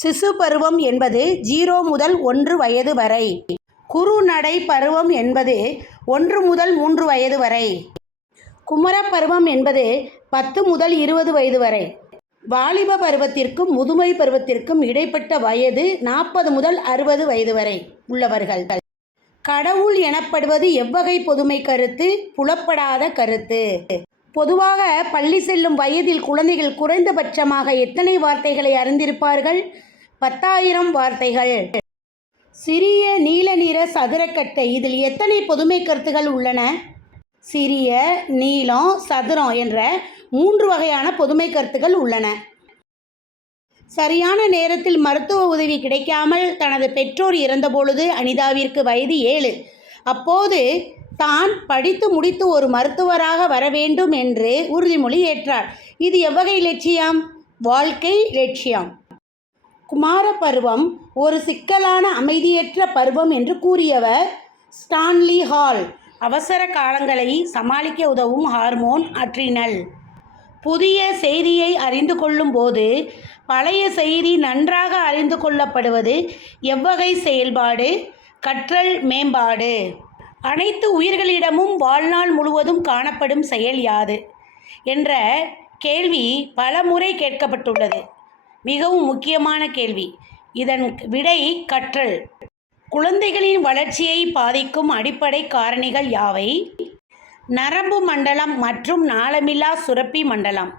சிசு பருவம் என்பது 0 முதல் 1 வயது வரை. குறுநடை பருவம் என்பது 1 முதல் 3 வயது வரை. குமரப் பருவம் என்பது 10 முதல் 20 வயது வரை. வாலிப பருவத்திற்கும் முதுமை பருவத்திற்கும் இடைப்பட்ட வயது 40 முதல் 60 வயது வரை உள்ளவர்கள். கடவுள் எனப்படுவது எவ்வகை பொதுமை கருத்து? புலப்படாத கருத்து. பொதுவாக பள்ளி செல்லும் வயதில் குழந்தைகள் குறைந்தபட்சமாக எத்தனை வார்த்தைகளை அறிந்திருப்பார்கள்? 10,000 வார்த்தைகள். சிறிய நீல நிற சதுரக்கட்டை, இதில் எத்தனை பொதுமை கருத்துகள் உள்ளன? சிறிய, நீளம், சதுரம் என்ற 3 வகையான பொதுமை கருத்துகள் உள்ளன. சரியான நேரத்தில் மருத்துவ உதவி கிடைக்காமல் தனது பெற்றோர் இறந்தபொழுது அனிதாவிற்கு வயது 7. அப்போது தான் படித்து முடித்து ஒரு மருத்துவராக வர வேண்டும் என்று உறுதிமொழி ஏற்றார். இது எவ்வகை லட்சியம்? வாழ்க்கை லட்சியம். குமார பருவம் ஒரு சிக்கலான அமைதியற்ற பருவம் என்று கூறியவர் ஸ்டான்லி ஹால். அவசர காலங்களை சமாளிக்க உதவும் ஹார்மோன் அட்ரினல். புதிய செய்தியை அறிந்து கொள்ளும் போது பழைய செய்தி நன்றாக அறிந்து கொள்ளப்படுவது எவ்வகை செயல்பாடு? கற்றல் மேம்பாடு. அனைத்து உயிர்களிடமும் வாழ்நாள் முழுவதும் காணப்படும் செயல் யாது என்ற கேள்வி பல முறை கேட்கப்பட்டுள்ளது. மிகவும் முக்கியமான கேள்வி. இதன் விடை கற்றல். குழந்தைகளின் வளர்ச்சியை பாதிக்கும் அடிப்படை காரணிகள் யாவை? நரம்பு மண்டலம் மற்றும் நாளமில்லா சுரப்பி மண்டலம்.